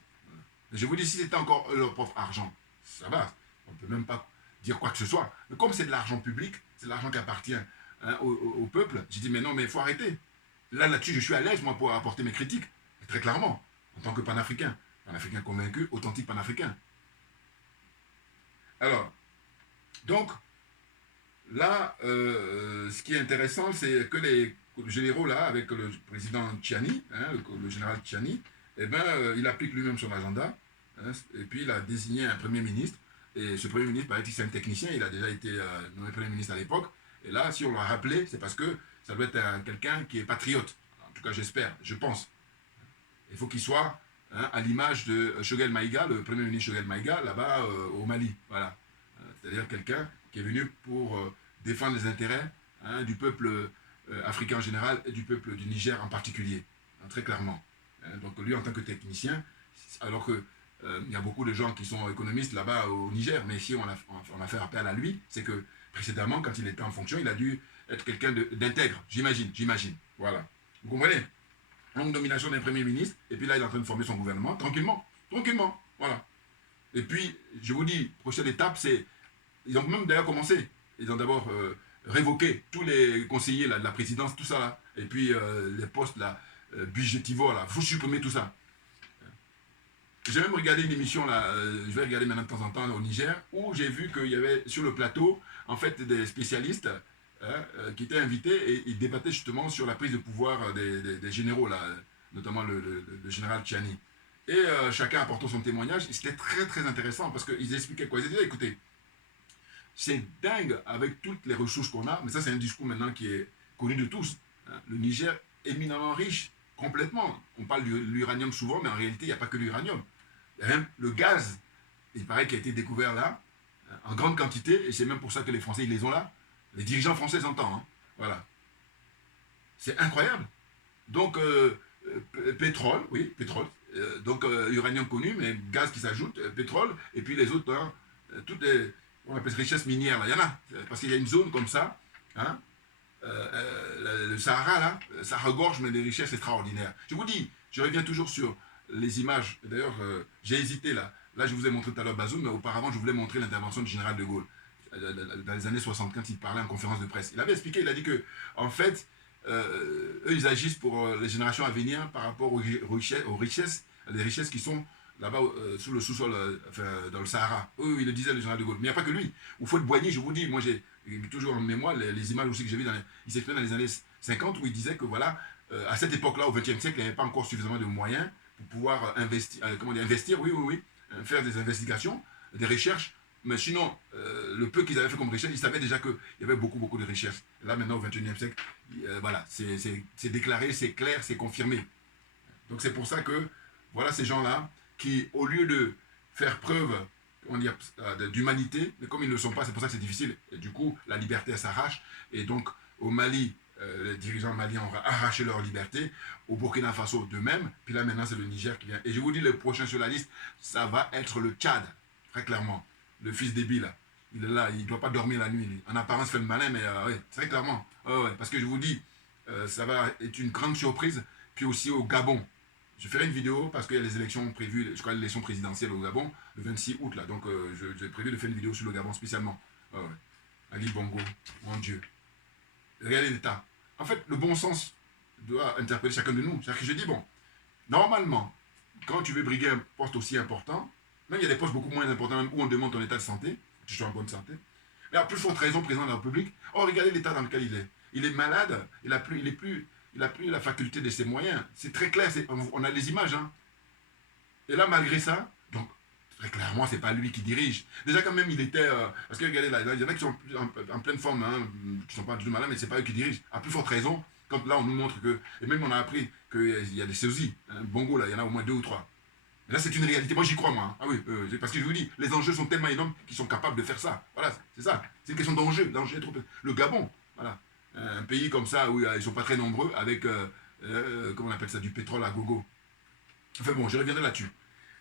Mais je vous dis, si c'était encore leur propre argent, ça va, on ne peut même pas dire quoi que ce soit. Mais comme c'est de l'argent public, c'est de l'argent qui appartient hein, au peuple, j'ai dit, mais non, mais il faut arrêter. Là-dessus, je suis à l'aise, moi, pour apporter mes critiques, très clairement, en tant que panafricain. Panafricain convaincu, authentique panafricain. Alors, donc, là, ce qui est intéressant, c'est que les généraux, là, avec le président Tchiani, hein, le général Tchiani, eh ben, il applique lui-même son agenda, hein, et puis il a désigné un premier ministre, et ce premier ministre, paraît-il, c'est un technicien, il a déjà été nommé premier ministre à l'époque, et là, si on l'a rappelé, c'est parce que ça doit être quelqu'un qui est patriote, en tout cas j'espère, je pense. Il faut qu'il soit hein, à l'image de Choguel Maïga, le premier ministre Choguel Maïga, là-bas au Mali, voilà. C'est-à-dire quelqu'un qui est venu pour défendre les intérêts hein, du peuple africain en général et du peuple du Niger en particulier, hein, très clairement. Donc lui, en tant que technicien, alors que il y a beaucoup de gens qui sont économistes là-bas au Niger, mais ici on a fait appel à lui, c'est que précédemment, quand il était en fonction, il a dû être quelqu'un d'intègre, j'imagine. Voilà. Vous comprenez? Donc nomination d'un premier ministre, et puis là il est en train de former son gouvernement, tranquillement, voilà. Et puis, je vous dis, prochaine étape, c'est, ils ont même d'ailleurs commencé, ils ont d'abord révoqué tous les conseillers là, de la présidence, tout ça là, et puis les postes là, budgétivores là, il faut supprimer tout ça. J'ai même regardé une émission là, je vais regarder maintenant de temps en temps au Niger, où j'ai vu qu'il y avait sur le plateau, en fait, des spécialistes qui étaient invités et ils débattaient justement sur la prise de pouvoir des généraux là, notamment le général Tchiani. Et chacun apportant son témoignage, c'était très intéressant parce qu'ils expliquaient quoi. Ils disaient, écoutez, c'est dingue avec toutes les ressources qu'on a, mais ça c'est un discours maintenant qui est connu de tous. Hein. Le Niger est éminemment riche, complètement. On parle de l'uranium souvent, mais en réalité, il n'y a pas que l'uranium. Il y a même le gaz, il paraît, qui a été découvert là, en grande quantité, et c'est même pour ça que les Français, ils les ont là. Les dirigeants français s'entendent, hein. Voilà. C'est incroyable. Donc, pétrole, oui, pétrole. Donc, uranium connu, mais gaz qui s'ajoute, pétrole, et puis les autres, hein, toutes les, on appelle richesses minières, là, il y en a. Parce qu'il y a une zone comme ça, hein, le Sahara, là, ça regorge, mais des richesses extraordinaires. Je vous dis, je reviens toujours sur les images. D'ailleurs, j'ai hésité, là. Là, je vous ai montré tout à l'heure Bazoum, mais auparavant, je voulais montrer l'intervention du général de Gaulle. Dans les années 60, quand il parlait en conférence de presse. Il avait expliqué, il a dit que, en fait, eux, ils agissent pour les générations à venir par rapport aux richesses, les richesses qui sont là-bas sous le sous-sol, enfin, dans le Sahara. Eux, il le disait, le général de Gaulle. Mais il n'y a pas que lui. Ou Fouad-Boigny, je vous dis, moi j'ai toujours en mémoire les images aussi que j'ai vues, il s'exprimait dans les années 50 où il disait que voilà, à cette époque-là, au XXe siècle, il n'y avait pas encore suffisamment de moyens pour pouvoir investir, oui, faire des investigations, des recherches. Mais sinon, le peu qu'ils avaient fait comme richesse, ils savaient déjà qu'il y avait beaucoup de richesses. Là, maintenant, au XXIe siècle, voilà, c'est déclaré, c'est clair, c'est confirmé. Donc, c'est pour ça que, voilà, ces gens-là, qui, au lieu de faire preuve, comment dire, d'humanité, mais comme ils ne le sont pas, c'est pour ça que c'est difficile. Et du coup, la liberté, elle s'arrache. Et donc, au Mali, les dirigeants maliens ont arraché leur liberté. Au Burkina Faso, de même. Puis là, maintenant, c'est le Niger qui vient. Et je vous dis, le prochain sur la liste, ça va être le Tchad, très clairement. Le fils d'Ebi, là. Il est là, il ne doit pas dormir la nuit. Lui. En apparence, fait le malin, mais ouais, très clairement. Ouais, parce que je vous dis, ça va être une grande surprise. Puis aussi au Gabon. Je ferai une vidéo parce qu'il y a les élections prévues, je crois l'élection présidentielle au Gabon, le 26 août là. Donc j'ai prévu de faire une vidéo sur le Gabon spécialement. Ouais. Ali Bongo, mon Dieu. Regardez l'État. En fait, le bon sens doit interpeller chacun de nous. C'est-à-dire que je dis, bon, normalement, quand tu veux briguer un poste aussi important, même il y a des postes beaucoup moins importants, même où on demande ton état de santé, tu sois en bonne santé, mais à plus forte raison, président de la République, oh, regardez l'état dans lequel il est. Il est malade, il a plus la faculté de ses moyens. C'est très clair, on a les images. Hein. Et là, malgré ça, donc, très clairement, c'est pas lui qui dirige. Déjà, quand même, il était... parce que, regardez, là, il y en a qui sont en pleine forme, hein, qui sont pas du tout malades, mais c'est pas eux qui dirigent. À plus forte raison, quand là, on nous montre que... Et même, on a appris qu'il y a des sosies. Hein, Bongo, là, il y en a au moins 2 ou 3. Et là, c'est une réalité. Moi, j'y crois, moi. Hein. Ah oui, parce que je vous dis, les enjeux sont tellement énormes qu'ils sont capables de faire ça. Voilà, c'est ça. C'est une question d'enjeu. Trop... Le Gabon, voilà. Un pays comme ça, où ils sont pas très nombreux, avec, comment on appelle ça, du pétrole à gogo. Enfin bon, je reviendrai là-dessus.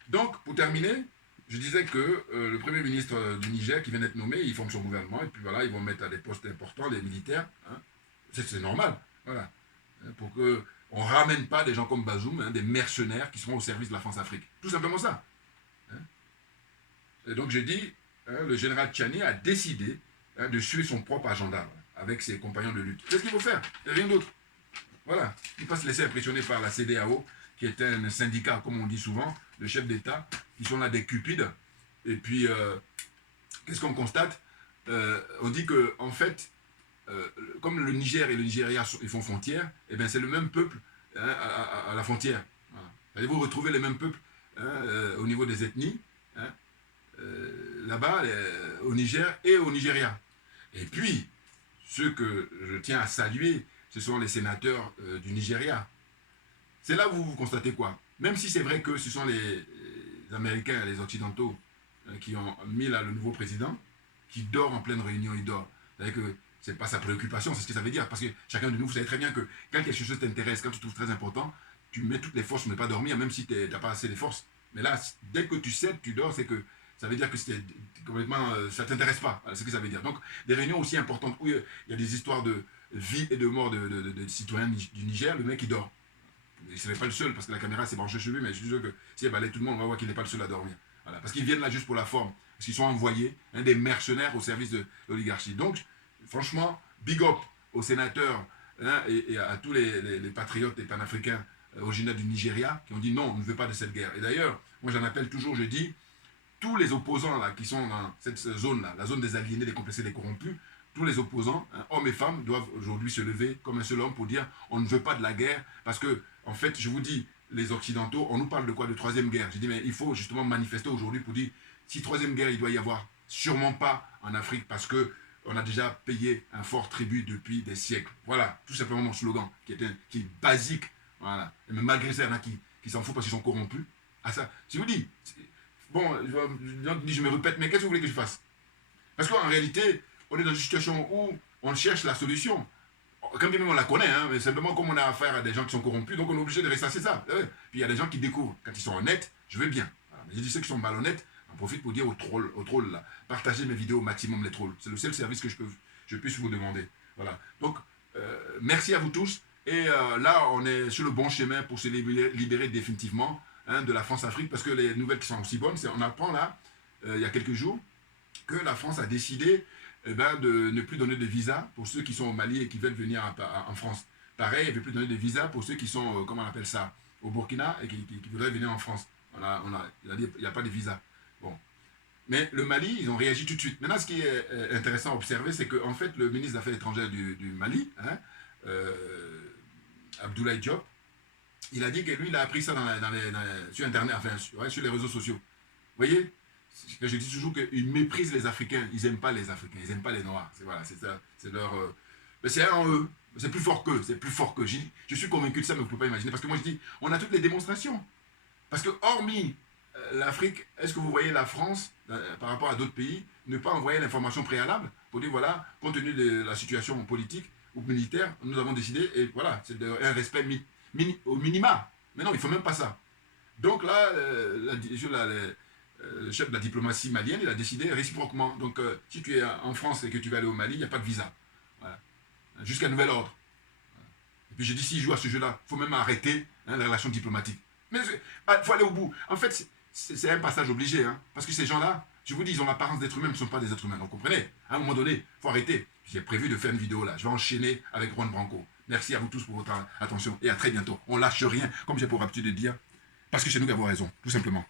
Donc, pour terminer, je disais que le Premier ministre du Niger, qui vient d'être nommé, il forme son gouvernement, et puis voilà, ils vont mettre à des postes importants les militaires. Hein. C'est normal, voilà. Pour qu'on ne ramène pas des gens comme Bazoum, hein, des mercenaires qui seront au service de la France-Afrique. Tout simplement ça. Hein. Et donc, je dis, hein, le général Tchani a décidé hein, de suivre son propre agenda avec ses compagnons de lutte. C'est ce qu'il faut faire, et rien d'autre. Voilà. Il ne faut pas se laisser impressionner par la CEDEAO, qui est un syndicat, comme on dit souvent, de chefs d'État, qui sont là des cupides. Et puis, qu'est-ce qu'on constate on dit que, en fait, comme le Niger et le Nigeria ils font frontière, eh bien, c'est le même peuple hein, à la frontière. Voilà. Allez-vous retrouver les mêmes peuples hein, au niveau des ethnies, hein, là-bas, au Niger et au Nigeria. Et puis, ceux que je tiens à saluer, ce sont les sénateurs du Nigeria. C'est là où vous constatez quoi? Même si c'est vrai que ce sont les Américains, les Occidentaux, qui ont mis là le nouveau président, qui dort en pleine réunion, il dort. C'est-à-dire que ce n'est pas sa préoccupation, c'est ce que ça veut dire. Parce que chacun de nous, vous savez très bien que quand quelque chose t'intéresse, quand tu trouves très important, tu mets toutes les forces pour ne pas dormir, même si tu n'as pas assez de forces. Mais là, dès que tu sais que tu dors, c'est que ça veut dire que c'est complètement, ça ne t'intéresse pas. Voilà, c'est ce que ça veut dire. Donc, des réunions aussi importantes où il y a des histoires de vie et de mort de citoyens du Niger, le mec il dort. Il ne serait pas le seul parce que la caméra s'est branchée sur lui, mais je suis sûr que si elle balaye tout le monde, on va voir qu'il n'est pas le seul à dormir. Voilà, parce qu'ils viennent là juste pour la forme, parce qu'ils sont envoyés, hein, des mercenaires au service de l'oligarchie. Donc, franchement, big up aux sénateurs hein, et à tous les patriotes et panafricains originaires du Nigeria qui ont dit non, on ne veut pas de cette guerre. Et d'ailleurs, moi j'en appelle toujours, je dis, tous les opposants là, qui sont dans cette zone-là, la zone des aliénés, des complexés, des corrompus, tous les opposants, hein, hommes et femmes, doivent aujourd'hui se lever comme un seul homme pour dire on ne veut pas de la guerre parce que, en fait, je vous dis, les Occidentaux, on nous parle de quoi? De troisième guerre. J'ai dit, mais il faut justement manifester aujourd'hui pour dire si troisième guerre il doit y avoir, sûrement pas en Afrique parce que on a déjà payé un fort tribut depuis des siècles. Voilà, tout simplement mon slogan qui est basique. Voilà. Et même malgré ça, il y en a qui s'en foutent parce qu'ils sont corrompus. Ah, ça, je vous dis, bon, je me répète, mais qu'est-ce que vous voulez que je fasse? Parce qu'en réalité, on est dans une situation où on cherche la solution. Quand bien même on la connaît, hein, mais simplement comme on a affaire à des gens qui sont corrompus, donc on est obligé de rester ça. Puis il y a des gens qui découvrent. Quand ils sont honnêtes, je veux bien. Voilà. Mais j'ai dit ceux qui sont malhonnêtes, on profite pour dire aux trolls là, partagez mes vidéos au maximum les trolls. C'est le seul service que je puisse vous demander. Voilà. Donc, merci à vous tous. Et là, on est sur le bon chemin pour se libérer définitivement hein, de la France-Afrique, parce que les nouvelles qui sont aussi bonnes, on apprend là, il y a quelques jours, que la France a décidé de ne plus donner de visa pour ceux qui sont au Mali et qui veulent venir en France. Pareil, elle ne veut plus donner de visa pour ceux qui sont, comment on appelle ça, au Burkina et qui voudraient venir en France. Il a dit il n'y a pas de visa. Bon. Mais le Mali, ils ont réagi tout de suite. Maintenant, ce qui est intéressant à observer, c'est qu'en fait, le ministre des Affaires étrangères du Mali, hein, Abdoulaye Diop, il a dit que lui, il a appris ça sur Internet, enfin, sur les réseaux sociaux. Vous voyez? Je dis toujours qu'ils méprisent les Africains. Ils n'aiment pas les Africains, ils n'aiment pas les Noirs. Voilà, c'est ça. C'est leur. Mais c'est en eux. C'est plus fort qu'eux. C'est plus fort qu'eux. Je suis convaincu de ça, mais vous ne pouvez pas imaginer. Parce que moi, je dis, on a toutes les démonstrations. Parce que, hormis l'Afrique, est-ce que vous voyez la France, par rapport à d'autres pays, ne pas envoyer l'information préalable pour dire, voilà, compte tenu de la situation politique ou militaire, nous avons décidé, et voilà, c'est un respect au minima. Mais non, il ne faut même pas ça. Donc là, le chef de la diplomatie malienne, il a décidé réciproquement. Donc, si tu es en France et que tu vas aller au Mali, il n'y a pas de visa. Voilà. Jusqu'à nouvel ordre. Voilà. Et puis, j'ai dit, s'il joue à ce jeu-là, il faut même arrêter hein, les relations diplomatiques. Mais il faut aller au bout. En fait, c'est un passage obligé. Hein, parce que ces gens-là, je vous dis, ils ont l'apparence d'être humains, mais ils ne sont pas des êtres humains. Donc, vous comprenez? À un moment donné, il faut arrêter. J'ai prévu de faire une vidéo là. Je vais enchaîner avec Juan Branco. Merci à vous tous pour votre attention. Et à très bientôt. On lâche rien, comme j'ai pour habitude de dire. Parce que c'est nous qui avons raison, tout simplement.